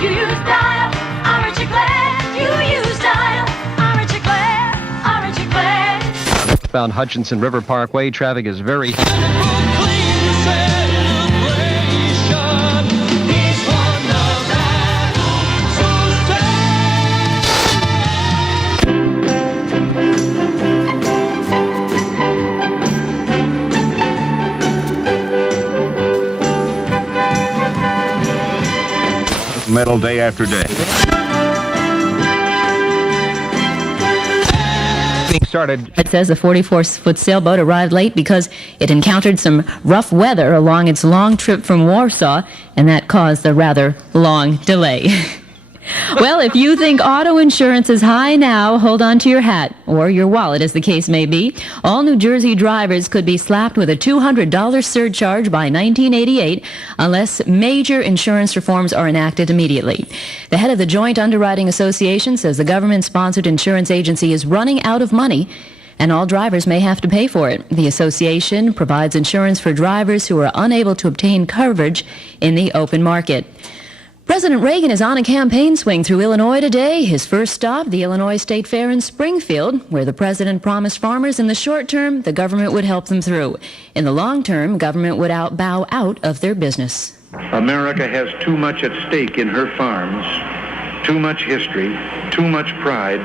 You use Dial. Aren't you glad you use Dial? Aren't you glad? Aren't you glad? Southbound Hutchinson River Parkway, traffic is very... Metal day after day. Started. It says the 44-foot sailboat arrived late because it encountered some rough weather along its long trip from Warsaw, and that caused a rather long delay. Well, if you think auto insurance is high now, hold on to your hat, or your wallet, as the case may be. All New Jersey drivers could be slapped with a $200 surcharge by 1988 unless major insurance reforms are enacted immediately. The head of the Joint Underwriting Association says the government-sponsored insurance agency is running out of money, and all drivers may have to pay for it. The association provides insurance for drivers who are unable to obtain coverage in the open market. President Reagan is on a campaign swing through Illinois today. His first stop, the Illinois State Fair in Springfield, where the president promised farmers in the short term the government would help them through. In the long term, government would bow out of their business. America has too much at stake in her farms, too much history, too much pride,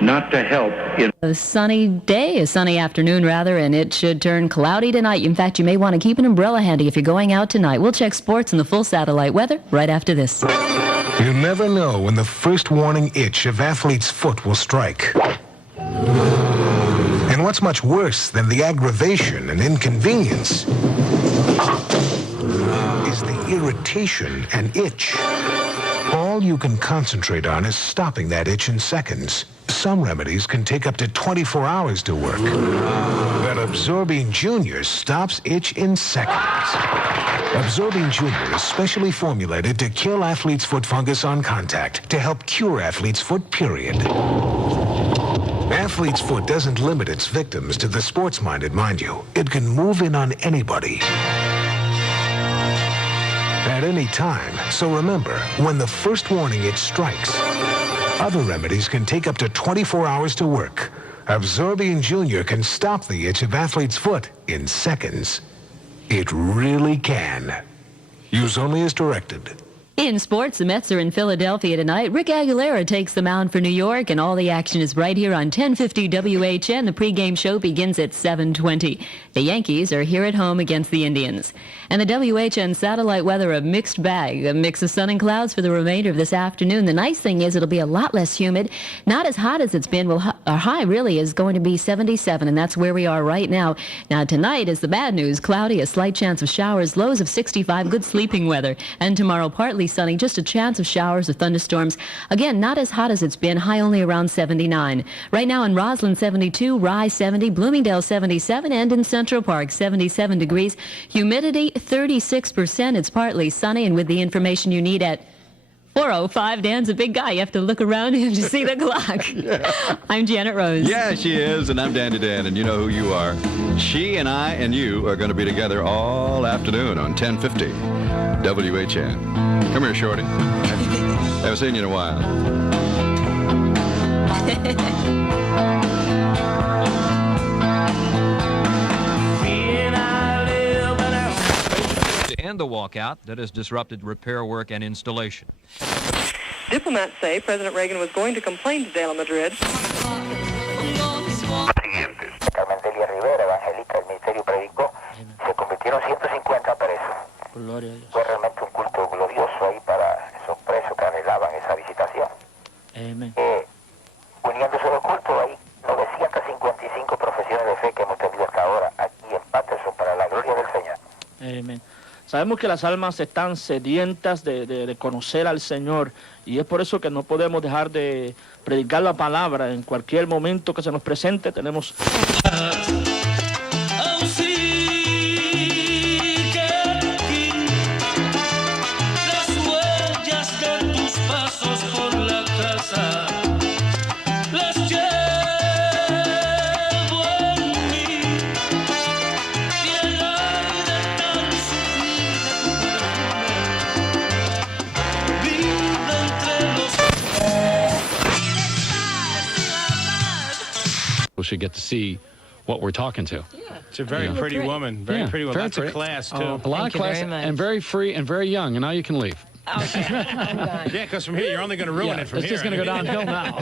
not to help in A sunny day, a sunny afternoon rather, and it should turn cloudy tonight. In fact, you may want to keep an umbrella handy if you're going out tonight. We'll check sports and the full satellite weather right after this. You never know when the first warning itch of athlete's foot will strike. And what's much worse than the aggravation and inconvenience is the irritation and itch. All you can concentrate on is stopping that itch in seconds. Some remedies can take up to 24 hours to work. But Absorbine Junior stops itch in seconds. Absorbine Junior is specially formulated to kill athlete's foot fungus on contact, to help cure athlete's foot, period. Athlete's foot doesn't limit its victims to the sports-minded, mind you. It can move in on anybody at any time. So remember, when the first warning itch strikes, other remedies can take up to 24 hours to work. Absorbine Junior can stop the itch of athlete's foot in seconds. It really can. Use only as directed. In sports, the Mets are in Philadelphia tonight. Rick Aguilera takes the mound for New York, and all the action is right here on 1050 WHN. The pregame show begins at 7:20. The Yankees are here at home against the Indians. And the WHN satellite weather, a mixed bag, a mix of sun and clouds for the remainder of this afternoon. The nice thing is it'll be a lot less humid, not as hot as it's been. Well, our high really is going to be 77, and that's where we are right now. Now, tonight is the bad news. Cloudy, a slight chance of showers, lows of 65, good sleeping weather. And tomorrow, partly sunny, just a chance of showers or thunderstorms. Again, not as hot as it's been, high only around 79. Right now in Roslyn, 72, Rye, 70, Bloomingdale, 77, and in Central Park, 77 degrees. Humidity, 36%. It's partly sunny, and with the information you need at 4:05, Dan's a big guy. You have to look around him to see the clock. Yeah. I'm Janet Rose. Yeah, she is, and I'm Danny Dan, and you know who you are. She and I and you are going to be together all afternoon on 1050 WHN. Come here, Shorty. Haven't seen you in a while. To end the walkout that has disrupted repair work and installation. Diplomats say President Reagan was going to complain to Real Madrid. Carmendelia Rivera, evangelista del ministerio, predicó, se convirtieron 150 presos. Fue realmente un culto glorioso ahí para esos presos que anhelaban esa visitación. Uniéndose al culto hay 955 profesiones de fe que hemos tenido hasta ahora aquí en Patterson para la gloria del Señor. Amén. Sabemos que las almas están sedientas de conocer al Señor, y es por eso que no podemos dejar de predicar la palabra. En cualquier momento que se nos presente tenemos... Be should get to see what we're talking to. Yeah. It's a very pretty woman. Very pretty woman. Lots of class, too. A lot of class and very free and very young. And now you can leave. Okay. Yeah, because from here, you're only going to ruin it from here. It's just going to go downhill now.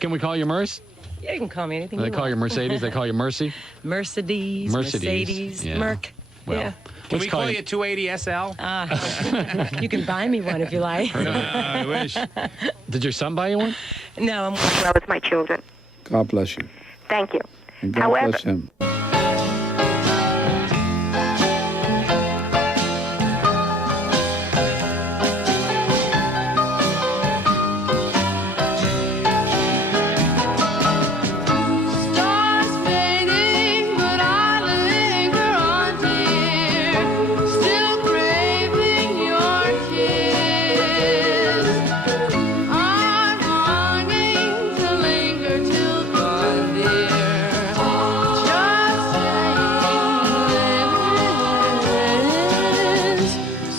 Can we call you Merce? Yeah, you can call me anything They you call want. you Mercedes. They call you Mercy. Mercedes, Yeah. Merc. Well, yeah. Can we call you 280 SL? You can buy me one if you like. I wish. Did your son buy you one? No, I'm well with my children. God bless you. Thank you. And God However, bless him. Stars fading, but I linger on, dear. Still craving your kiss. I'm longing to linger till dawn, dear. Just saying this.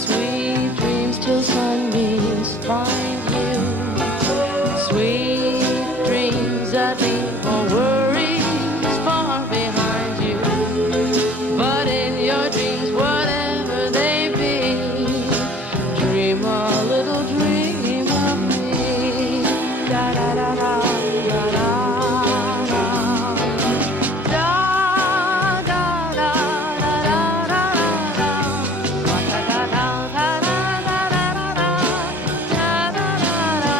Sweet dreams till sunbeams find you. Sweet dreams that leave all worries far behind you. But in your dreams, whatever they be, dream a little dream of me. Da da da da da da da. Da da da da da da da. Da da da da da da da da da. Da da da da.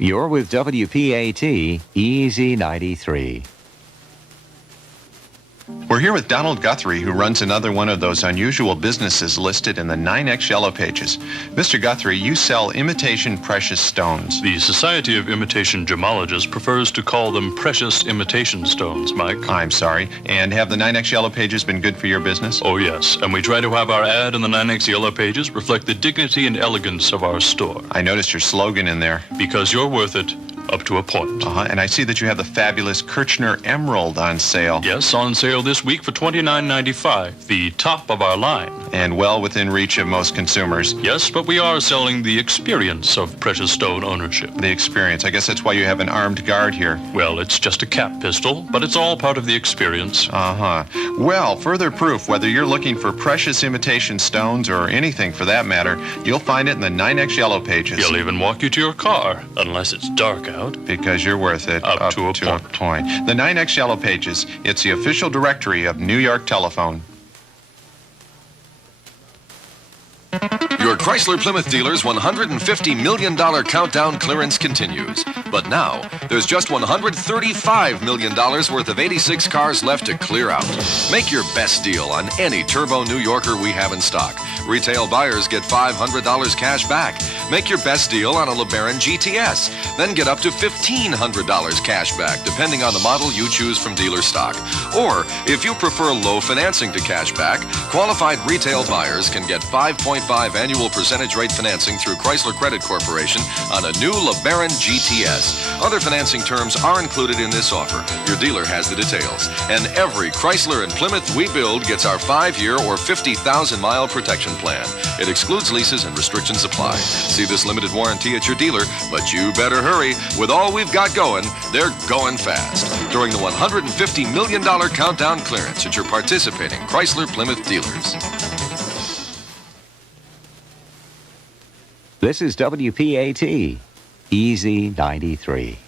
You're with WPAT Easy 93. We're We're here with Donald Guthrie, who runs another one of those unusual businesses listed in the 9X Yellow Pages. Mr. Guthrie, you sell imitation precious stones. The Society of Imitation Gemologists prefers to call them precious imitation stones, Mike. I'm sorry. And have the 9X Yellow Pages been good for your business? Oh, yes. And we try to have our ad in the 9X Yellow Pages reflect the dignity and elegance of our store. I noticed your slogan in there. Because you're worth it. Up to a point. And I see that you have the fabulous Kirchner Emerald on sale. Yes, on sale this week for $29.95, the top of our line. And well within reach of most consumers. Yes, but we are selling the experience of precious stone ownership. The experience. I guess that's why you have an armed guard here. Well, it's just a cap pistol, but it's all part of the experience. Well, further proof, whether you're looking for precious imitation stones or anything for that matter, you'll find it in the 9X Yellow Pages. He'll even walk you to your car, unless it's dark out. Because you're worth it. Up to a point. The 9X Yellow Pages. It's the official directory of New York Telephone. Your Chrysler Plymouth dealer's $150 million countdown clearance continues. But now, there's just $135 million worth of 86 cars left to clear out. Make your best deal on any Turbo New Yorker we have in stock. Retail buyers get $500 cash back. Make your best deal on a LeBaron GTS. Then get up to $1,500 cash back, depending on the model you choose from dealer stock. Or, if you prefer low financing to cash back, qualified retail buyers can get 5.5 annual percentage rate financing through Chrysler Credit Corporation on a new LeBaron GTS. Other financing terms are included in this offer. Your dealer has the details. And every Chrysler and Plymouth we build gets our 5-year or 50,000-mile protection plan. It excludes leases and restrictions apply. See this limited warranty at your dealer, but you better hurry. With all we've got going, they're going fast. During the $150 million countdown clearance at your participating Chrysler Plymouth dealers. This is WPAT, Easy 93.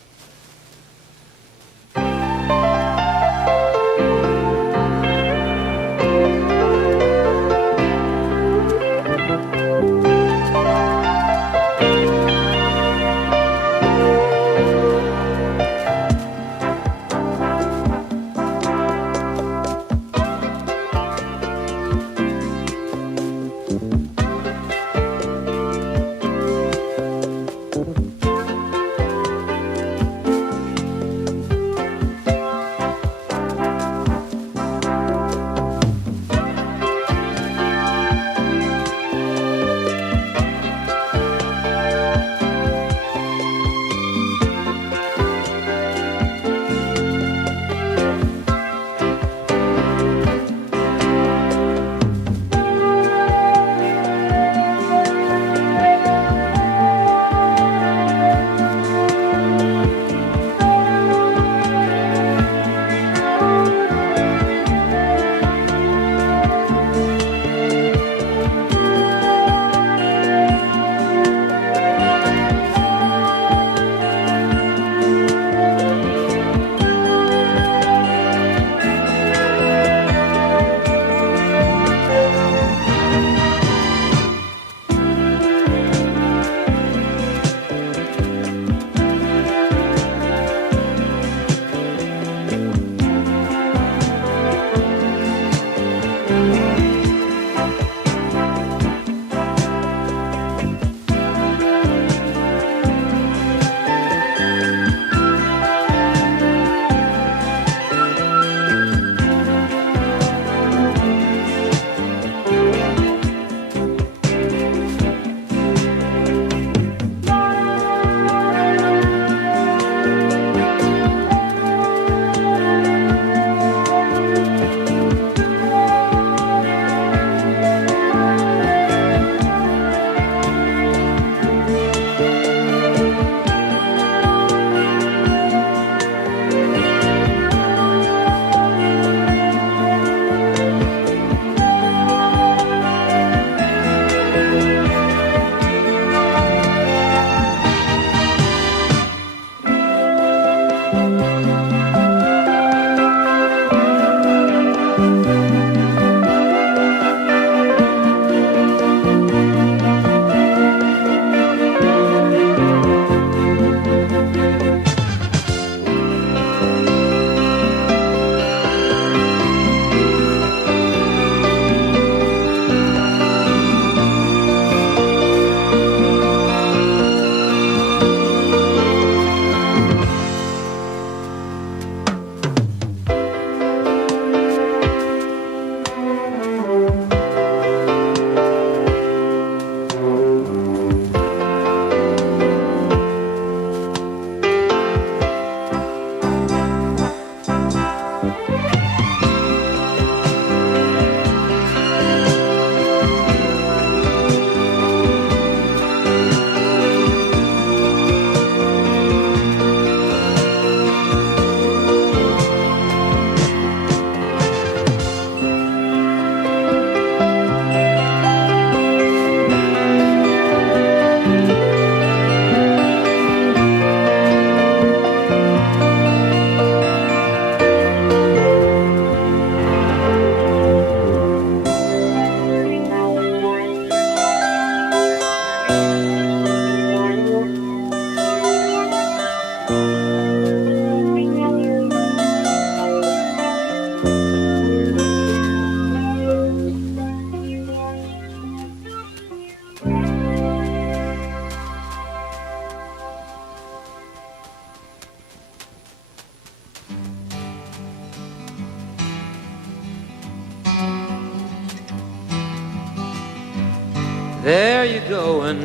There you going,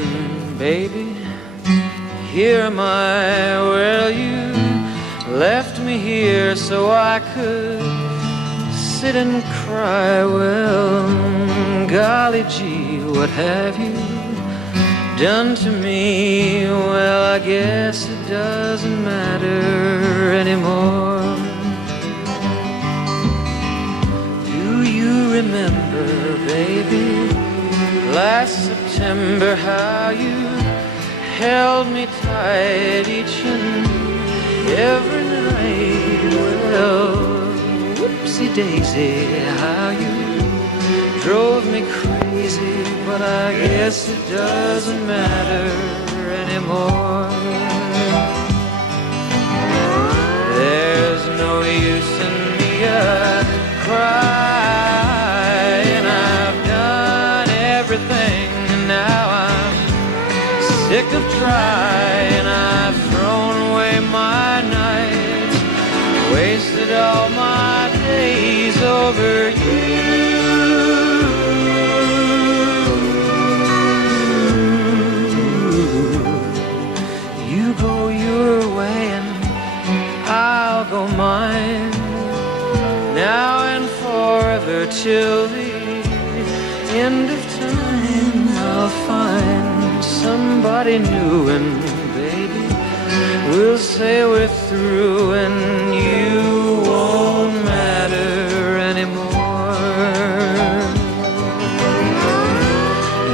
baby. Here am I. Well, you left me here so I could sit and cry. Well, golly gee, what have you done to me? Well, I guess it doesn't matter anymore. Do you remember, baby, last September, how you held me tight each and every night? Well, whoopsie daisy, how you drove me crazy, but I guess it doesn't matter anymore. There's no use in me crying. I've done everything and now I'm sick of trying. I've thrown away my nights, wasted all my days over you. You go your way and I'll go mine, now and forever till the end of time. I'll find somebody new and baby, we'll say we're through and you won't matter anymore.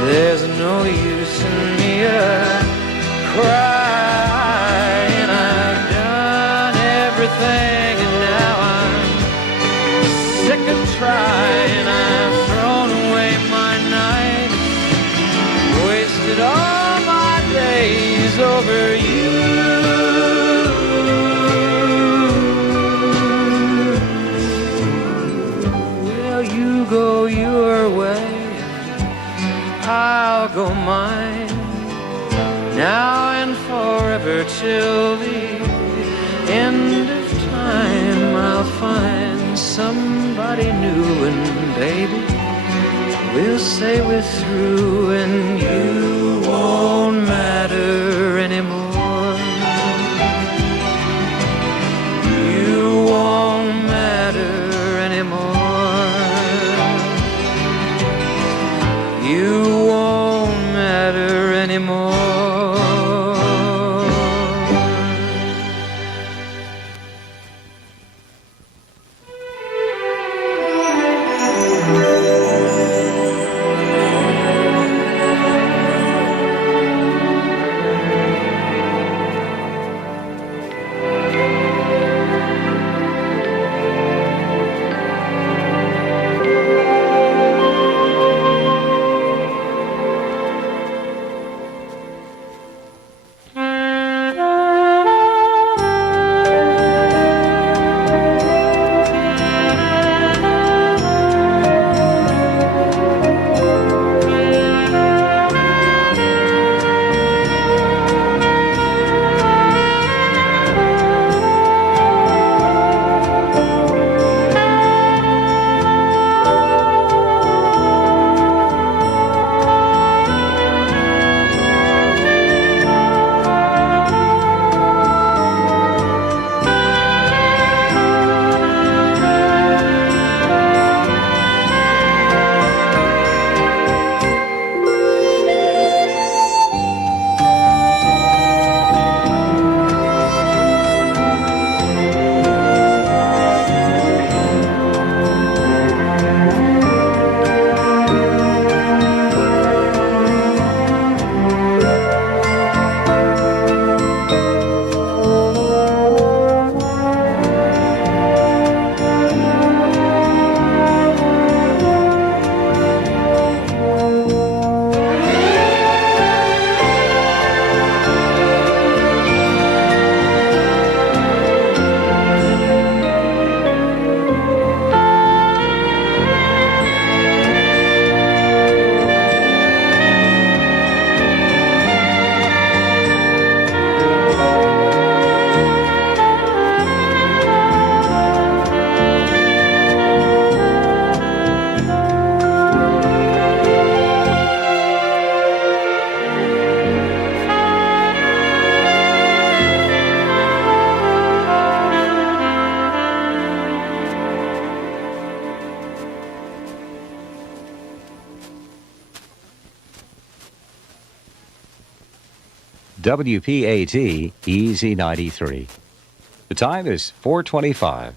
There's no use in me crying. I've done everything and now I'm sick of trying. I've thrown away my night, wasted all my days over you. Well, you go your way, I'll go mine, now and forever till the end of time. I'll find somebody new and baby, we'll say we're through and you won't matter anymore. You won't matter anymore. You won't matter anymore. WPAT Easy 93. The time is 4:25.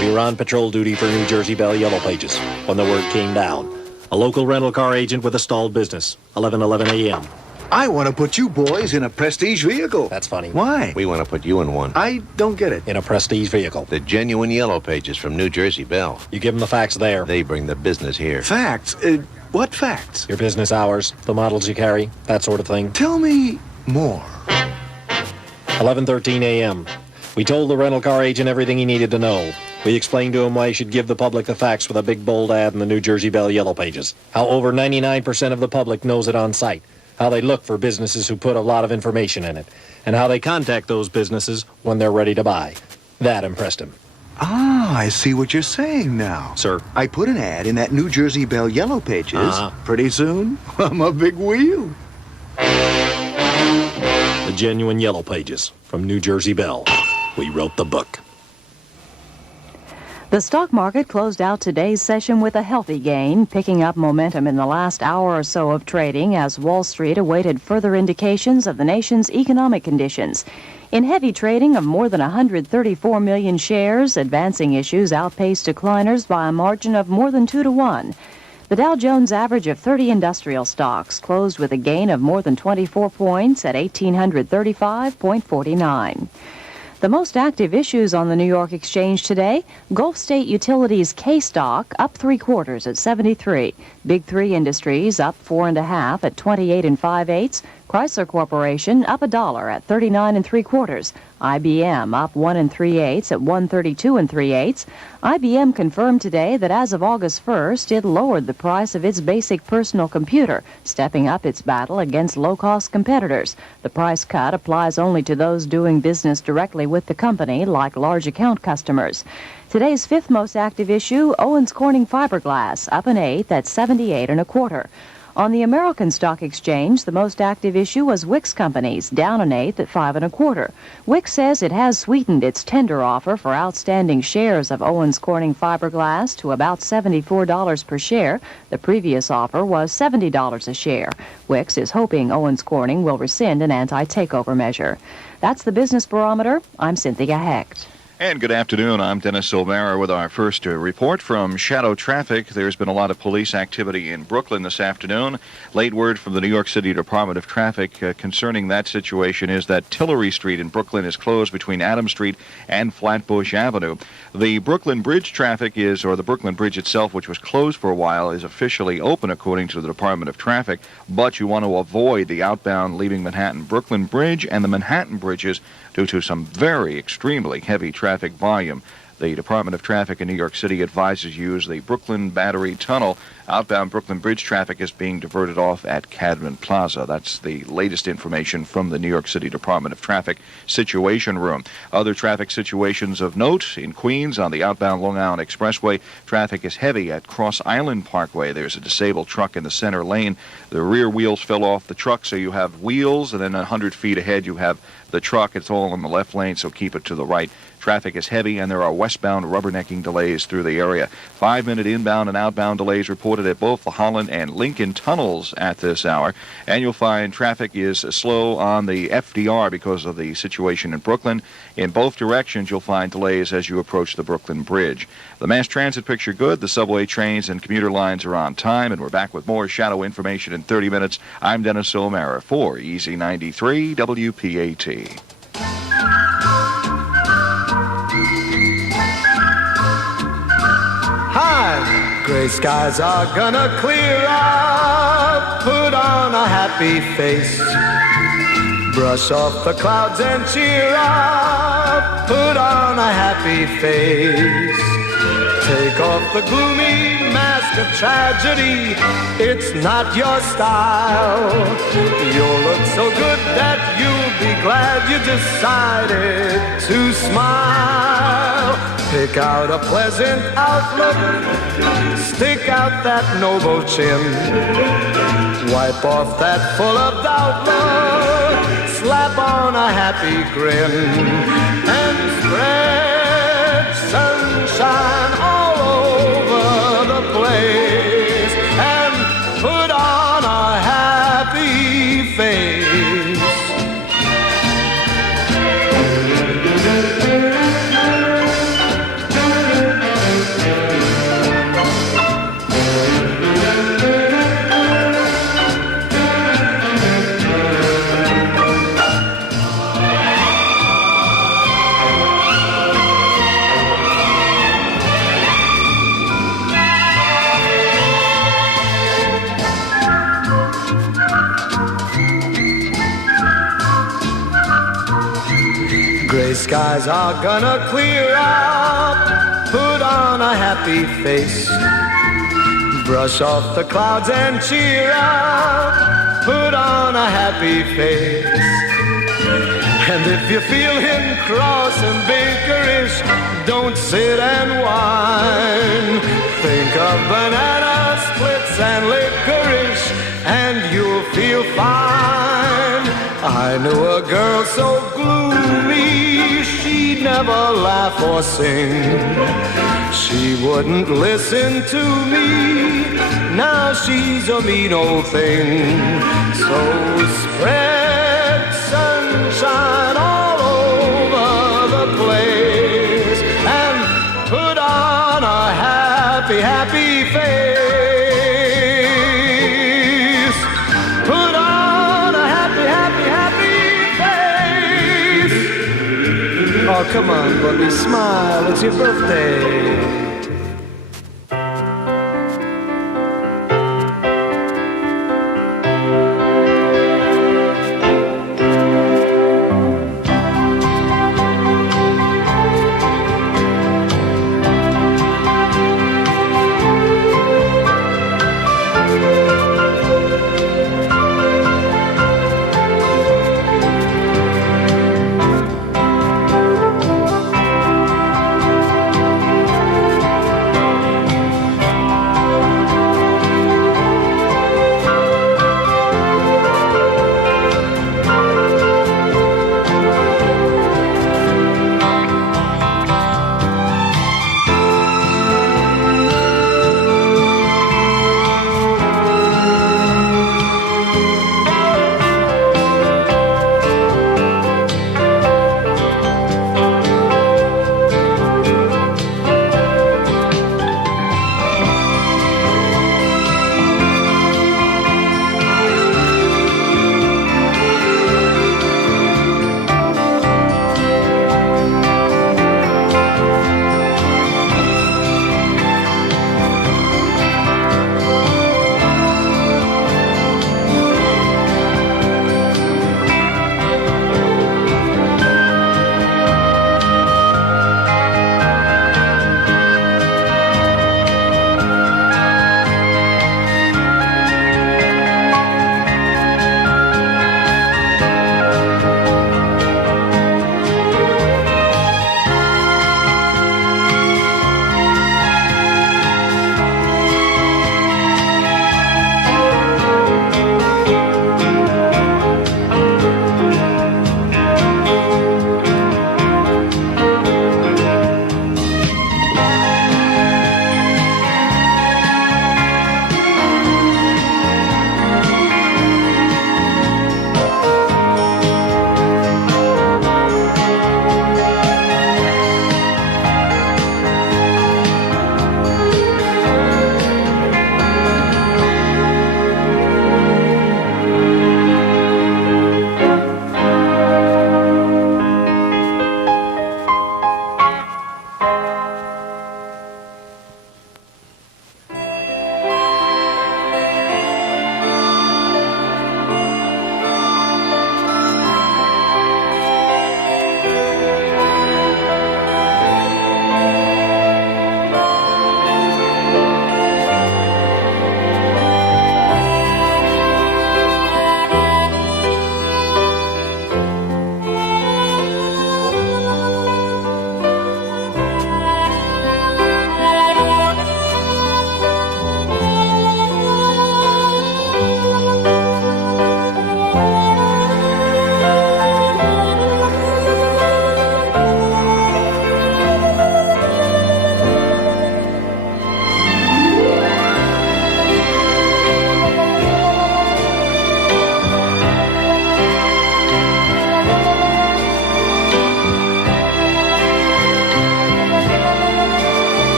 We were on patrol duty for New Jersey Bell Yellow Pages when the word came down. A local rental car agent with a stalled business, 11:11 a.m. I want to put you boys in a prestige vehicle. That's funny. Why? We want to put you in one. I don't get it. In a prestige vehicle. The genuine Yellow Pages from New Jersey Bell. You give them the facts there. They bring the business here. Facts? What facts? Your business hours, the models you carry, that sort of thing. Tell me more. 11:13 a.m. We told the rental car agent everything he needed to know. We explained to him why he should give the public the facts with a big bold ad in the New Jersey Bell Yellow Pages. How over 99% of the public knows it on sight. How they look for businesses who put a lot of information in it. And how they contact those businesses when they're ready to buy. That impressed him. Ah, I see what you're saying now. Sir? I put an ad in that New Jersey Bell Yellow Pages. Pretty soon, I'm a big wheel. The genuine Yellow Pages from New Jersey Bell. We wrote the book. The stock market closed out today's session with a healthy gain, picking up momentum in the last hour or so of trading as Wall Street awaited further indications of the nation's economic conditions. In heavy trading of more than 134 million shares, advancing issues outpaced decliners by a margin of more than 2-to-1. The Dow Jones average of 30 industrial stocks closed with a gain of more than 24 points at 1,835.49. The most active issues on the New York Exchange today, Gulf State Utilities K-Stock up 3/4 at 73. Big Three Industries up 4.5 at 28 5/8. Chrysler Corporation up $1 at 39 3/4. IBM up 1 3/8 at 132 3/8. IBM confirmed today that as of August 1st, it lowered the price of its basic personal computer, stepping up its battle against low-cost competitors. The price cut applies only to those doing business directly with the company, like large account customers. Today's fifth most active issue, Owens Corning Fiberglass up 1/8 at 78 1/4. On the American Stock Exchange, the most active issue was Wix Companies, down 1/8 at 5 1/4. Wix says it has sweetened its tender offer for outstanding shares of Owens Corning Fiberglass to about $74 per share. The previous offer was $70 a share. Wix is hoping Owens Corning will rescind an anti-takeover measure. That's the Business Barometer. I'm Cynthia Hecht. And good afternoon. I'm Dennis Silvera with our first report from Shadow Traffic. There's been a lot of police activity in Brooklyn this afternoon. Late word from the New York City Department of Traffic concerning that situation is that Tillery Street in Brooklyn is closed between Adams Street and Flatbush Avenue. The Brooklyn Bridge traffic the Brooklyn Bridge itself, which was closed for a while, is officially open according to the Department of Traffic, but you want to avoid the outbound leaving Manhattan Brooklyn Bridge and the Manhattan bridges due to some very extremely heavy traffic volume. The Department of Traffic in New York City advises you use the Brooklyn Battery Tunnel. Outbound Brooklyn Bridge traffic is being diverted off at Cadman Plaza. That's the latest information from the New York City Department of Traffic Situation Room. Other traffic situations of note in Queens on the outbound Long Island Expressway. Traffic is heavy at Cross Island Parkway. There's a disabled truck in the center lane. The rear wheels fell off the truck, so you have wheels, and then 100 feet ahead you have the truck. It's all in the left lane, so keep it to the right. Traffic is heavy, and there are westbound rubbernecking delays through the area. 5-minute inbound and outbound delays reported at both the Holland and Lincoln tunnels at this hour. And you'll find traffic is slow on the FDR because of the situation in Brooklyn. In both directions, you'll find delays as you approach the Brooklyn Bridge. The mass transit picture good. The subway trains and commuter lines are on time, and we're back with more Shadow information in 30 minutes. I'm Dennis O'Mara for Easy 93 WPAT. Hi, gray skies are gonna clear up. Put on a happy face. Brush off the clouds and cheer up. Put on a happy face. Take off the gloomy mask of tragedy. It's not your style. You'll look so good that you'll be glad you decided to smile. Pick out a pleasant outlook. Stick out that noble chin. Wipe off that full of doubt look. Slap on a happy grin. And spread sunshine all over the place. And put on skies are gonna clear up. Put on a happy face. Brush off the clouds and cheer up. Put on a happy face. And if you're feeling cross and bakerish, don't sit and whine. Think of banana splits and licorice, and you'll feel fine. I knew a girl so gloomy, she'd never laugh or sing. She wouldn't listen to me, now she's a mean old thing. So spread sunshine all over the place and put on a happy, happy face. Put on a happy, happy, happy face. Oh, come on, Bubby, smile, it's your birthday.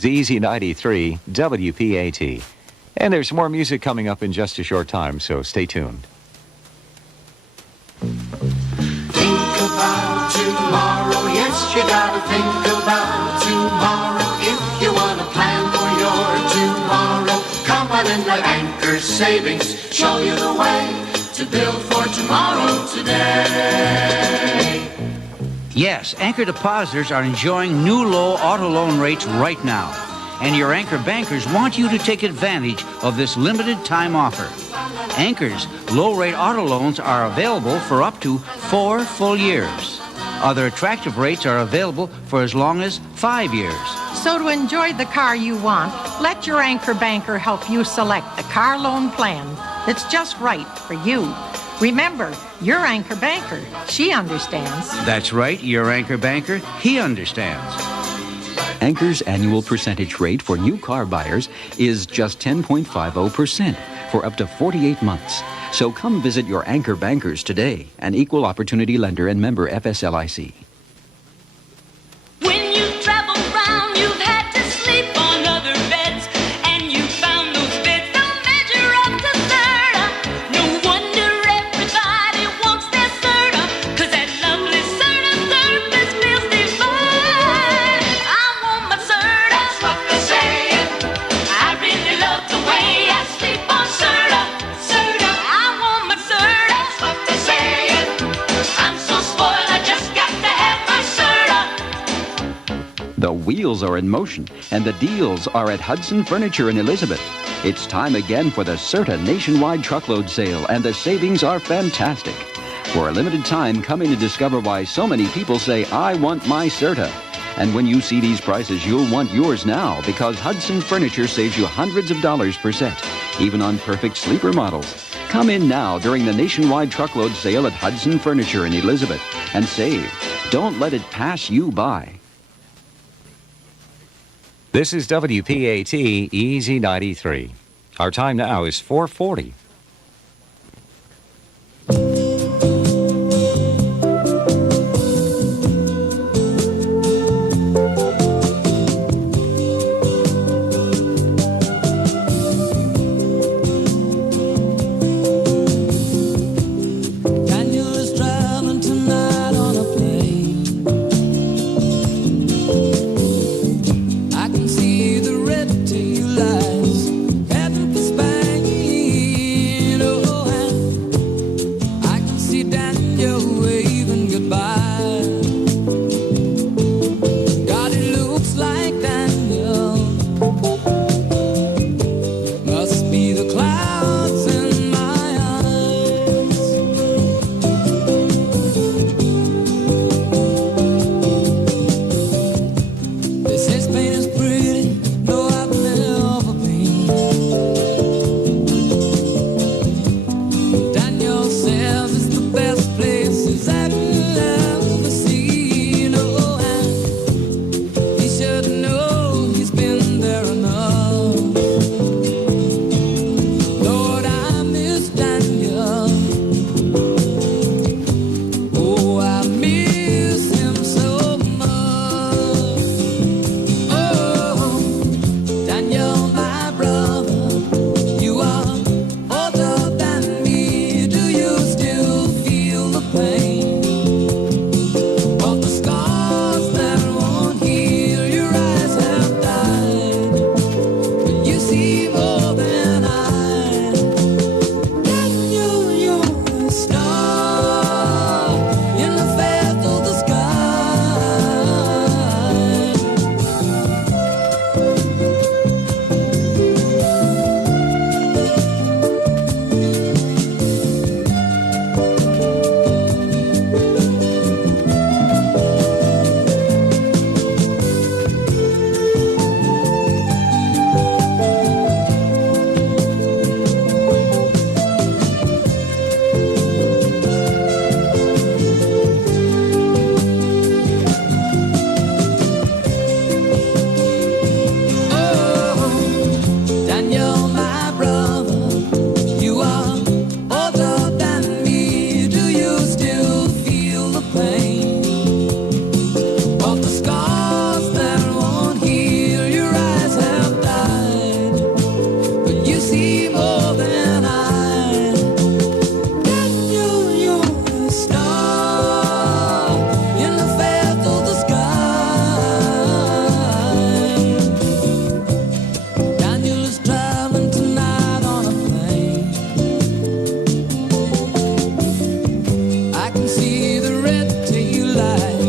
Z93 WPAT. And there's more music coming up in just a short time, so stay tuned. Think about tomorrow, yes, you gotta think about tomorrow. If you wanna plan for your tomorrow, come on and let Anchor Savings show you the way to build for tomorrow today. Yes, Anchor depositors are enjoying new low auto loan rates right now. And your Anchor bankers want you to take advantage of this limited time offer. Anchor's low-rate auto loans are available for up to 4 full years. Other attractive rates are available for as long as 5 years. So to enjoy the car you want, let your Anchor banker help you select the car loan plan that's just right for you. Remember, your Anchor banker, she understands. That's right, your Anchor banker, he understands. Anchor's annual percentage rate for new car buyers is just 10.50% for up to 48 months. So come visit your Anchor bankers today, an equal opportunity lender and member FSLIC. When you travel around, you've had to sleep on other beds, and you found those beds don't measure up to Serta. No wonder everybody wants their Serta, 'cause that lovely Serta surface feels divine. I want my Serta. That's what they're saying. I really love the way I sleep on Serta. Serta. I want my Serta. That's what they're saying. I'm so spoiled, I just got to have my Serta. The wheels are in motion, and the deals are at Hudson Furniture in Elizabeth. It's time again for the Serta nationwide truckload sale, and the savings are fantastic. For a limited time, come in and discover why so many people say, I want my Serta. And when you see these prices, you'll want yours now, because Hudson Furniture saves you hundreds of dollars per set, even on perfect sleeper models. Come in now during the nationwide truckload sale at Hudson Furniture in Elizabeth and save. Don't let it pass you by. This is WPAT Easy 93. Our time now is 4:40. Daniel is traveling tonight on a plane. I can see the red tail lights heading for Spain. red tail light.